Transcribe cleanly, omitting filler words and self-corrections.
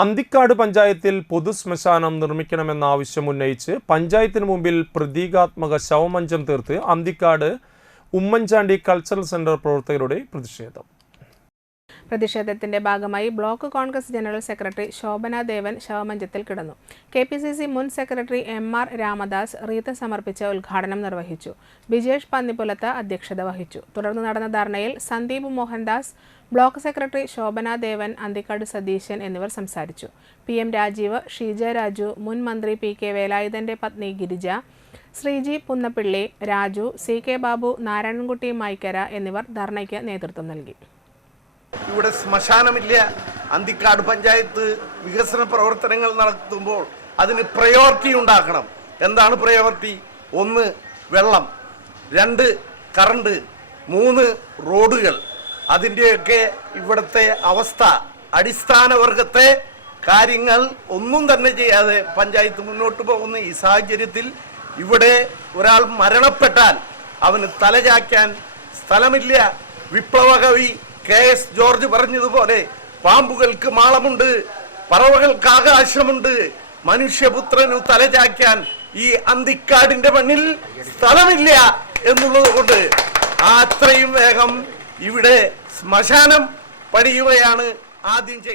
അന്തിക്കാട് പഞ്ചായത്തിൽ പൊതുശ്മശാനം നിർമ്മിക്കണമെന്ന ആവശ്യം ഉന്നയിച്ച് പഞ്ചായത്തിന് മുമ്പിൽ പ്രതീകാത്മക ശവമഞ്ചം തീർത്ത് അന്തിക്കാട് ഉമ്മൻചാണ്ടി കൾച്ചറൽ സെന്റർ പ്രവർത്തകരുടെ പ്രതിഷേധം. പ്രതിഷേധത്തിന്റെ ഭാഗമായി block Congress general secretary Shobhana Devan ശവമഞ്ചത്തിൽ കിടന്നു. KPCC മുൻ സെക്രട്ടറി MR രാമദാസ് റീത്ത് സമർപ്പിച്ച് ഉദ്ഘാടനം നിർവഹിച്ചു. ബിജേഷ് പന്നിപ്പുലത്ത് അധ്യക്ഷത വഹിച്ചു. തുടർന്ന് നടന്ന ധർണയിൽ സന്ദീപ് മോഹൻദാസ്, ബ്ലോക്ക് സെക്രട്ടറി ശോഭന ദേവൻ, അന്തിക്കാട് സതീശൻ എന്നിവർ സംസാരിച്ചു. PM രാജീവ്, ഷീജ രാജു, മുൻ മന്ത്രി PK വേലായുധന്റെ പത്നി ഗിരിജ, ശ്രീജി പുന്നപ്പിള്ളി, രാജു, CK ബാബു, നാരായണൻകുട്ടി മൈക്കര എന്നിവർ ധർണയ്ക്ക് നേതൃത്വം നൽകി. ഇവിടെ ശ്മശാനമില്ല. അന്തിക്കാട് പഞ്ചായത്ത് വികസന പ്രവർത്തനങ്ങൾ നടത്തുമ്പോൾ അതിന് പ്രയോറിറ്റി ഉണ്ടാക്കണം. എന്താണ് പ്രയോറിറ്റി? 1 വെള്ളം, 2 കറണ്ട്, 3 റോഡുകൾ. അതിൻ്റെയൊക്കെ ഇവിടുത്തെ അവസ്ഥ, അടിസ്ഥാന വർഗത്തെ കാര്യങ്ങൾ ഒന്നും തന്നെ ചെയ്യാതെ പഞ്ചായത്ത് മുന്നോട്ട് പോകുന്ന ഈ സാഹചര്യത്തിൽ ഇവിടെ ഒരാൾ മരണപ്പെട്ടാൽ അവന് തലചായ്ക്കാൻ സ്ഥലമില്ല. വിപ്ലവകവി KS ജോർജ് പറഞ്ഞതുപോലെ പാമ്പുകൾക്ക് മാളമുണ്ട്, പറവകൾക്ക് ആകാശമുണ്ട്, മനുഷ്യപുത്രനു തലചായ്ക്കാൻ ഈ അന്തിക്കാടിന്റെ മണ്ണിൽ സ്ഥലമില്ല എന്നുള്ളത് കൊണ്ട് അത്രയും വേഗം ഇവിടെ ശ്മശാനം പണിയുകയാണ് ആദ്യം ചെയ്യുന്നത്.